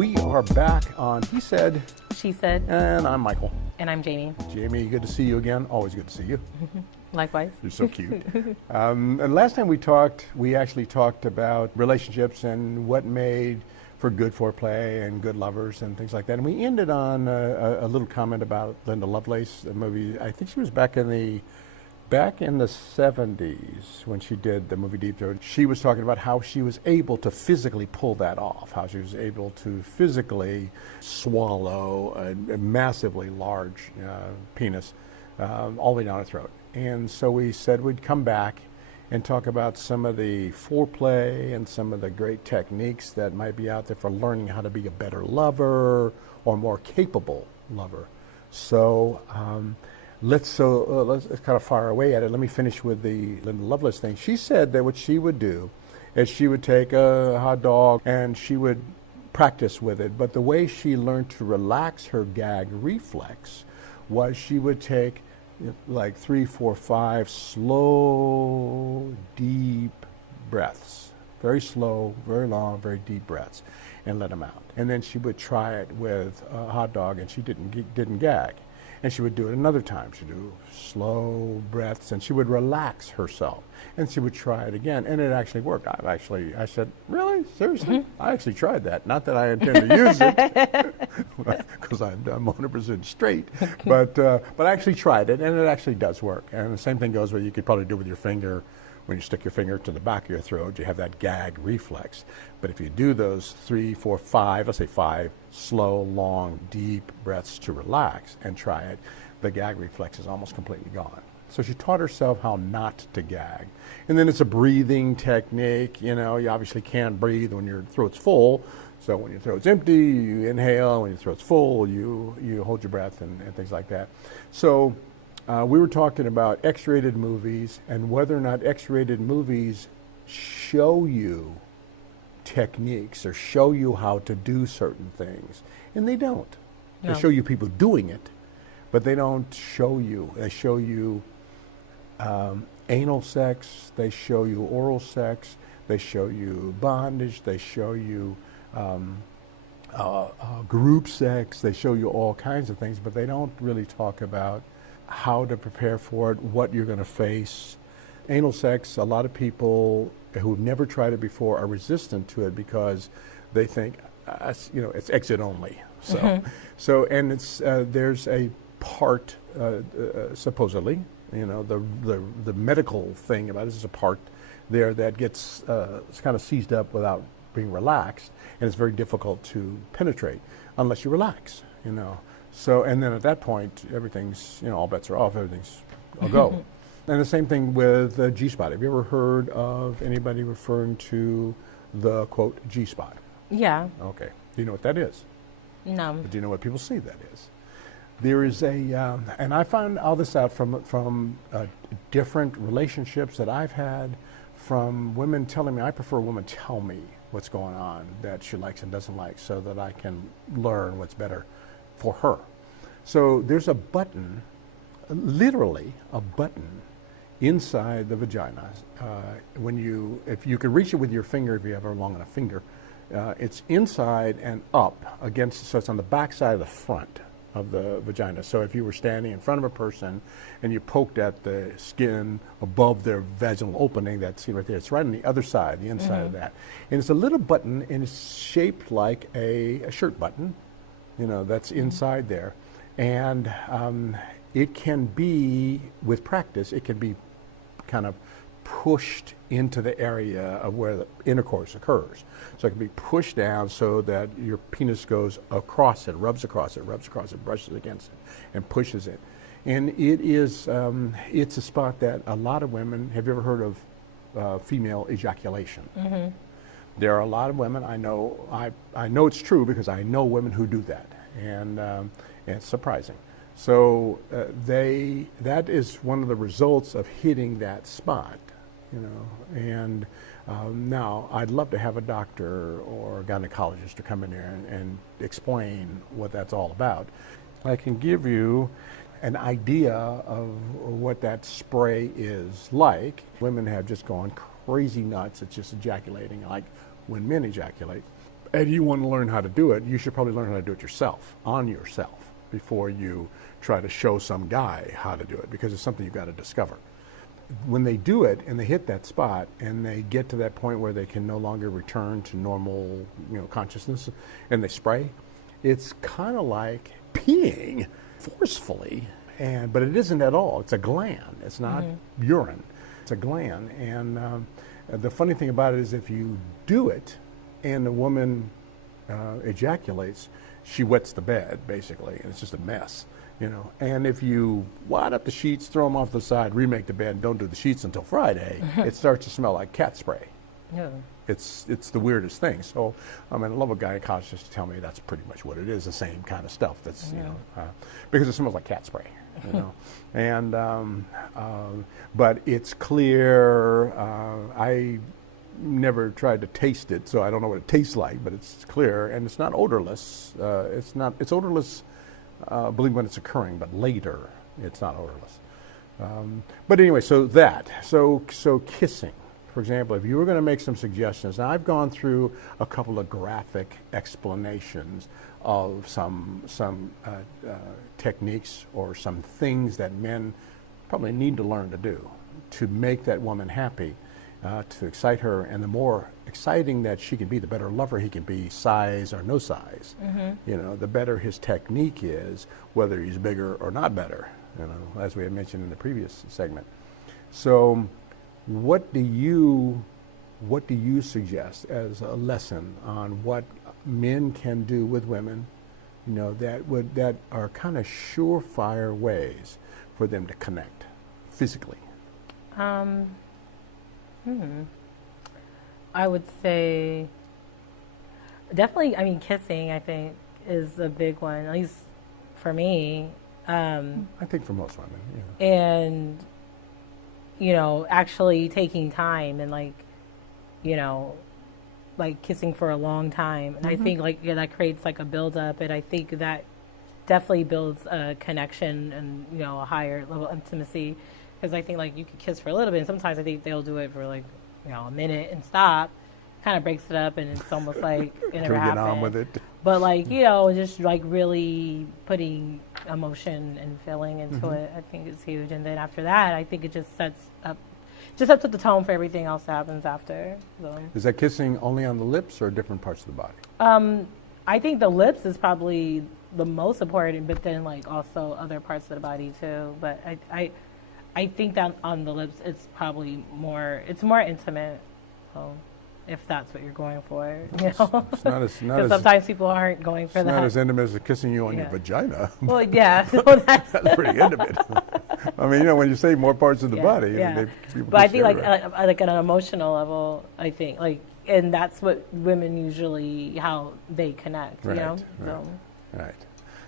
We are back on He Said, She Said, and I'm Michael. and I'm Jamie. Jamie, good to see you again. Always good to see you. Likewise. You're so cute. And last time we talked, we actually talked about relationships and what made for good foreplay and good lovers and things like that. And we ended on a little comment about Linda Lovelace, the movie. I think she was back in the 70s when she did the movie Deep Throat. She was talking about how she was able to physically pull that off, how she was able to physically swallow a massively large penis all the way down her throat. And so we said we'd come back and talk about some of the foreplay and some of the great techniques that might be out there for learning how to be a better lover or more capable lover. So let's kind of fire away at it. Let me finish with the Linda Lovelace thing. She said that what she would do is she would take a hot dog and she would practice with it. But the way she learned to relax her gag reflex was she would take like 3, 4, 5 slow, deep breaths. Very slow, very long, very deep breaths, and let them out. And then she would try it with a hot dog, and she didn't gag. And she would do it another time. She'd do slow breaths, and she would relax herself. And she would try it again, and it actually worked. I said, really? Seriously? Mm-hmm. I actually tried that. Not that I intend to use it, because I'm 100% straight. But I actually tried it, and it actually does work. And the same thing goes with, you could probably do with your finger. When you stick your finger to the back of your throat, you have that gag reflex. But if you do those 3, 4, 5, let's say 5 slow, long, deep breaths to relax and try it, the gag reflex is almost completely gone. So she taught herself how not to gag. And then it's a breathing technique. You know, you obviously can't breathe when your throat's full. So when your throat's empty, you inhale. When your throat's full, you hold your breath and things like that. So we were talking about X-rated movies and whether or not X-rated movies show you techniques or show you how to do certain things. And they don't. No. They show you people doing it, but they don't show you. They show you anal sex. They show you oral sex. They show you bondage. They show you group sex. They show you all kinds of things, but they don't really talk about how to prepare for it, what you're going to face. Anal sex, a lot of people who've never tried it before are resistant to it because they think, it's exit only. So, and it's there's a part, supposedly, the medical thing about it is a part there that gets kind of seized up without being relaxed, and it's very difficult to penetrate unless you relax, So, and then at that point, everything's, all bets are off, everything's a go. And the same thing with G-spot. Have you ever heard of anybody referring to the, quote, G-spot? Yeah. Okay. Do you know what that is? No. But do you know what people see that is? There is and I found all this out from different relationships that I've had, from women telling me, I prefer a woman tell me what's going on that she likes and doesn't like so that I can learn what's better for her. So there's a button, literally a button, inside the vagina. If you could reach it with your finger, if you have a long enough finger, it's inside and up against, so it's on the back side of the front of the vagina. So if you were standing in front of a person and you poked at the skin above their vaginal opening, that's right there, it's right on the other side, the inside of that. And it's a little button, and it's shaped like a shirt button, that's inside there. And it can be, with practice, it can be kind of pushed into the area of where the intercourse occurs. So it can be pushed down so that your penis goes across it, rubs across it, brushes against it, and pushes it. And it is, it's a spot that a lot of women, have you ever heard of female ejaculation? Mm-hmm. There are a lot of women, I know it's true because I know women who do that, and it's surprising. So that is one of the results of hitting that spot, and now I'd love to have a doctor or a gynecologist to come in there and explain what that's all about. I can give you an idea of what that spray is like. Women have just gone crazy nuts. It's just ejaculating like when men ejaculate. and you want to learn how to do it, you should probably learn how to do it yourself, on yourself, before you try to show some guy how to do it, because it's something you've got to discover. When they do it and they hit that spot and they get to that point where they can no longer return to normal, consciousness, and they spray, it's kind of like peeing forcefully, but it isn't at all. It's a gland. It's not urine. It's a gland. And the funny thing about it is, if you do it and the woman ejaculates, she wets the bed, basically, and it's just a mess. And if you wad up the sheets, throw them off the side, remake the bed, and don't do the sheets until Friday, it starts to smell like cat spray. Yeah. It's the weirdest thing. So, I love a gynecologist to tell me that's pretty much what it is, the same kind of stuff. That's because it smells like cat spray. And but it's clear. I never tried to taste it, so I don't know what it tastes like. But it's clear, and it's not odorless. It's odorless. I believe when it's occurring, but later it's not odorless. But anyway, so kissing, for example, if you were going to make some suggestions, now I've gone through a couple of graphic explanations of some techniques or some things that men probably need to learn to do to make that woman happy, to excite her, and the more exciting that she can be, the better lover he can be, size or no size. The better his technique is, whether he's bigger or not better, as we had mentioned in the previous segment. So what do you suggest as a lesson on what men can do with women, that are kind of surefire ways for them to connect physically? I would say definitely, kissing, I think, is a big one, at least for me. I think for most women, yeah. And, actually taking time and, kissing for a long time. And I think, that creates, a buildup. And I think that definitely builds a connection and, a higher level of intimacy. Because I think, you could kiss for a little bit. And sometimes I think they'll do it for, a minute and stop. Kind of breaks it up, and it's almost like it never happened. Can we get on with it? But just really putting emotion and feeling into it, I think is huge. And then after that, I think it just sets up the tone for everything else that happens after. So. Is that kissing only on the lips or different parts of the body? I think the lips is probably the most important, but then also other parts of the body too. But I think that on the lips, it's probably more intimate. So. If that's what you're going for, It's not as because sometimes people aren't going for that. It's not as intimate as kissing you on your vagina. Well, yeah, so that's pretty intimate. When you say more parts of the body, but I think like at an emotional level, I think and that's what women usually how they connect. Right.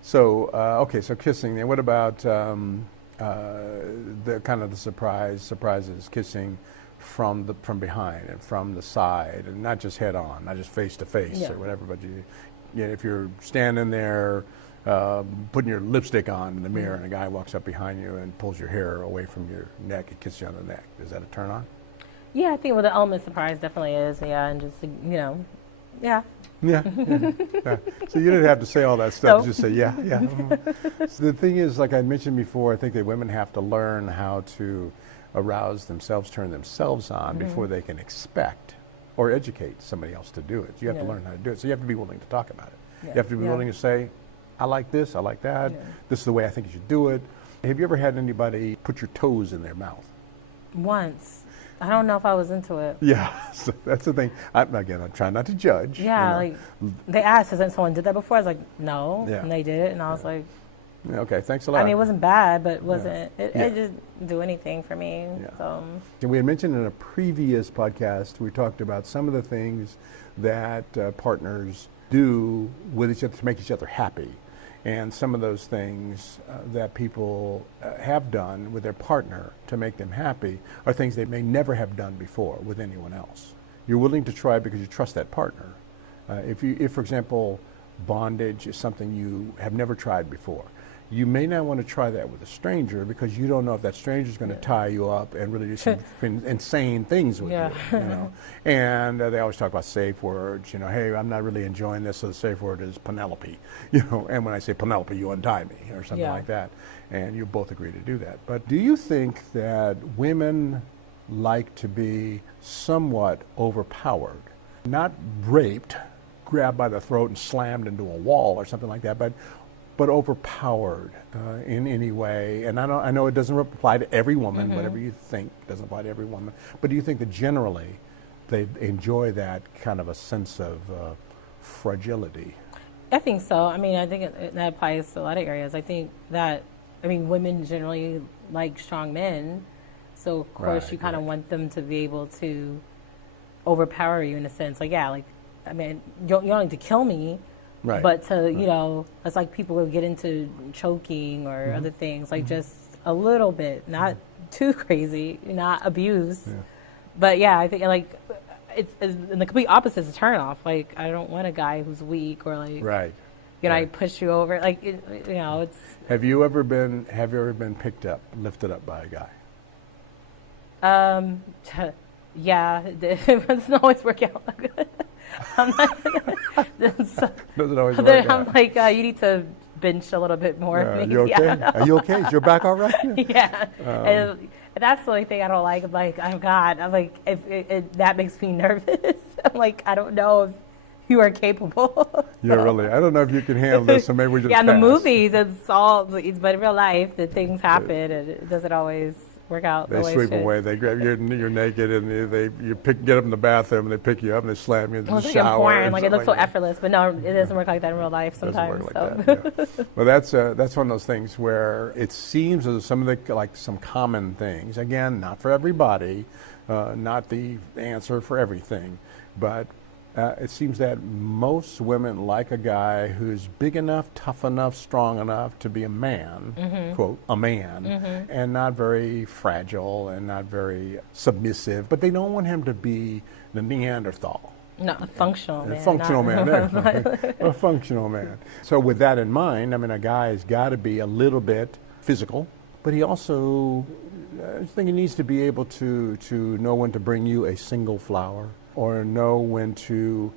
So okay, so kissing. Then what about the kind of the surprises, kissing from behind and from the side, and not just head on, not just face to face or whatever, but if you're standing there putting your lipstick on in the mirror and a guy walks up behind you and pulls your hair away from your neck and kisses you on the neck, is that a turn on? Yeah, I think the element of surprise definitely is, and just Yeah. So you didn't have to say all that stuff. Nope. Just say yeah. So the thing is, like I mentioned before, I think that women have to learn how to arouse themselves, turn themselves on before they can expect or educate somebody else to do it. You have to learn how to do it. So you have to be willing to talk about it. You have to be willing to say, I like this, I like that. This is the way I think you should do it. Have you ever had anybody put your toes in their mouth? Once. I don't know if I was into it. Yeah, so that's the thing. I'm trying not to judge. Yeah, they asked, has someone did that before? I was like, no, and they did it, and I was like, okay, thanks a lot. it wasn't bad, but it didn't do anything for me. So. And we had mentioned in a previous podcast, we talked about some of the things that partners do with each other to make each other happy. And some of those things that people have done with their partner to make them happy are things they may never have done before with anyone else. You're willing to try because you trust that partner. If, for example, bondage is something you have never tried before, you may not want to try that with a stranger because you don't know if that stranger is going to tie you up and really do some insane things with you. And they always talk about safe words. Hey, I'm not really enjoying this, so the safe word is Penelope. And when I say Penelope, you untie me or something like that. And you both agree to do that. But do you think that women like to be somewhat overpowered, not raped, grabbed by the throat and slammed into a wall or something like that, but overpowered in any way? And I know it doesn't apply to every woman. Whatever you think doesn't apply to every woman. But do you think that generally they enjoy that kind of a sense of fragility? I think so. I mean, I think that applies to a lot of areas. I think that, women generally like strong men. So, of course, you kind of want them to be able to overpower you in a sense. You don't need to kill me. Right. But it's like people will get into choking or other things, just a little bit, not too crazy, not abuse. Yeah. But I think it's in the complete opposite is a turn off. I don't want a guy who's weak or I push you over. It's. Have you ever been picked up, lifted up by a guy? Yeah, it doesn't always work out good. Doesn't always work out. I'm you need to bench a little bit more. Are you okay? Are you okay? Is your back all right? Yeah. And that's the only thing I don't like. I'm like, oh God. I'm like, if that makes me nervous. I'm like, I don't know if you are capable. Yeah, really. I don't know if you can handle this, so maybe we just in the movies, but in real life, the things happen, and it doesn't always work out. They sweep away. They grab you're naked, and you get up in the bathroom, and they pick you up, and they slam you in the shower. It looks so effortless, but no, it doesn't work like that in real life sometimes. It doesn't work like that. Yeah. Well, that's one of those things where it seems as some of some common things. Again, not for everybody, not the answer for everything, but. It seems that most women like a guy who's big enough, tough enough, strong enough to be a man, quote, a man, and not very fragile and not very submissive. But they don't want him to be the Neanderthal. No, a functional man. A functional man. A functional man. So with that in mind, a guy's got to be a little bit physical, but he also, I think he needs to be able to know when to bring you a single flower, or know when to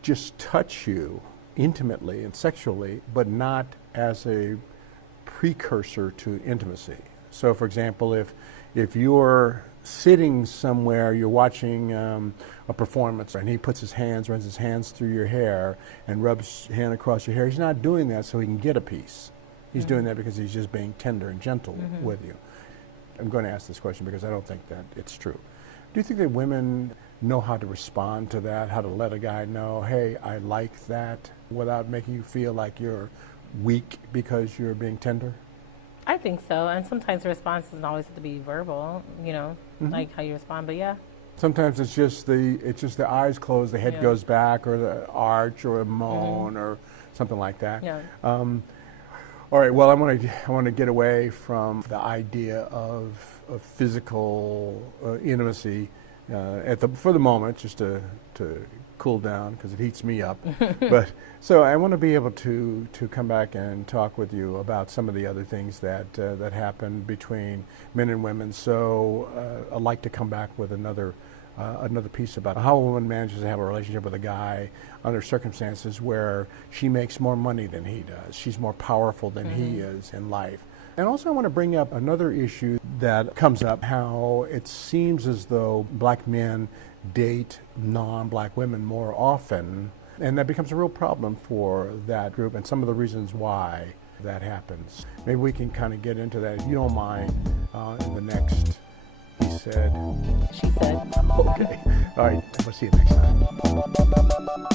just touch you intimately and sexually, but not as a precursor to intimacy. So, for example, if you're sitting somewhere, you're watching a performance, and he runs his hands through your hair and rubs his hand across your hair, he's not doing that so he can get a piece. He's doing that because he's just being tender and gentle with you. I'm going to ask this question because I don't think that it's true. Do you think that women know how to respond to that, how to let a guy know, hey, I like that, without making you feel like you're weak because you're being tender? I think so, and sometimes the response doesn't always have to be verbal, like how you respond, but yeah. Sometimes it's just the eyes closed, the head goes back, or the arch, or a moan, or something like that. Yeah. All right. Well, I want to get away from the idea of physical intimacy for the moment, just to cool down because it heats me up. But so I want to be able to come back and talk with you about some of the other things that happen between men and women. So I'd like to come back with another piece about how a woman manages to have a relationship with a guy under circumstances where she makes more money than he does. She's more powerful than he is in life. And also I want to bring up another issue that comes up, how it seems as though black men date non-black women more often, and that becomes a real problem for that group, and some of the reasons why that happens. Maybe we can kind of get into that, if you don't mind, in the next He said. She said. Okay. All right. We'll see you next time.